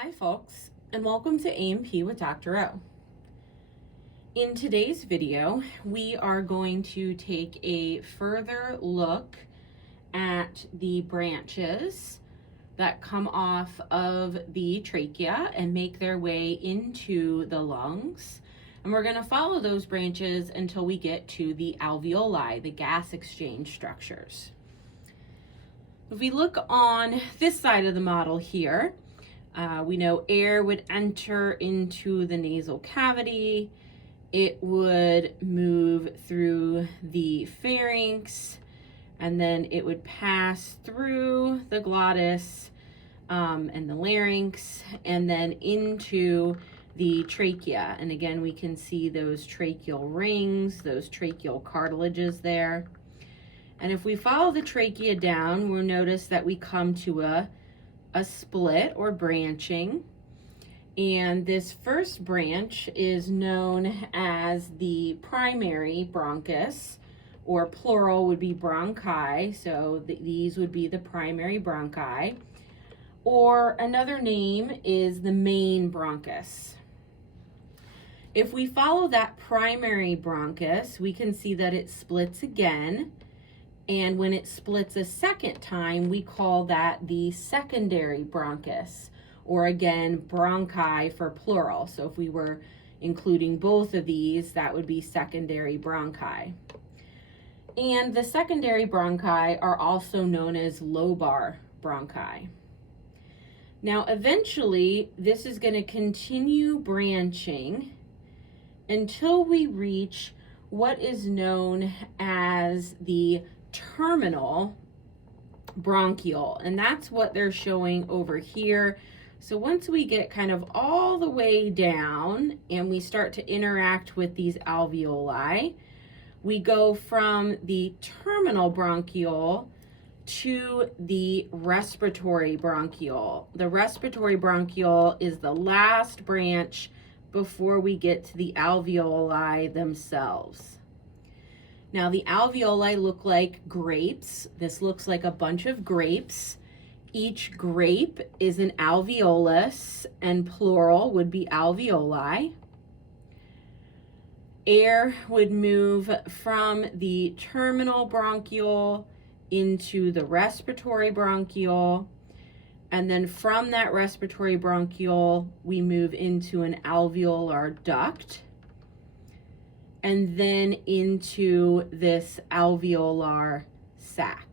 Hi folks, and welcome to A&P with Dr. O. In today's video, we are going to take a further look at the branches that come off of the trachea and make their way into the lungs. And we're going to follow those branches until we get to the alveoli, the gas exchange structures. If we look on this side of the model here, we know air would enter into the nasal cavity. It would move through the pharynx, and then it would pass through the glottis and the larynx, and then into the trachea. And again, we can see those tracheal rings, those tracheal cartilages there. And if we follow the trachea down, we'll notice that we come to a split or branching, and this first branch is known as the primary bronchus, or plural would be bronchi, so these would be the primary bronchi, or another name is the main bronchus. If we follow that primary bronchus, we can see that it splits again. And when it splits a second time, we call that the secondary bronchus, or again, bronchi for plural. So if we were including both of these, that would be secondary bronchi. And the secondary bronchi are also known as lobar bronchi. Now, eventually, this is going to continue branching until we reach what is known as the terminal bronchiole, and that's what they're showing over here. So once we get kind of all the way down and we start to interact with these alveoli, we go from the terminal bronchiole to the respiratory bronchiole. The respiratory bronchiole is the last branch before we get to the alveoli themselves. Now, the alveoli look like grapes. This looks like a bunch of grapes. Each grape is an alveolus, and plural would be alveoli. Air would move from the terminal bronchiole into the respiratory bronchiole, and then from that respiratory bronchiole, we move into an alveolar duct, and then into this alveolar sac.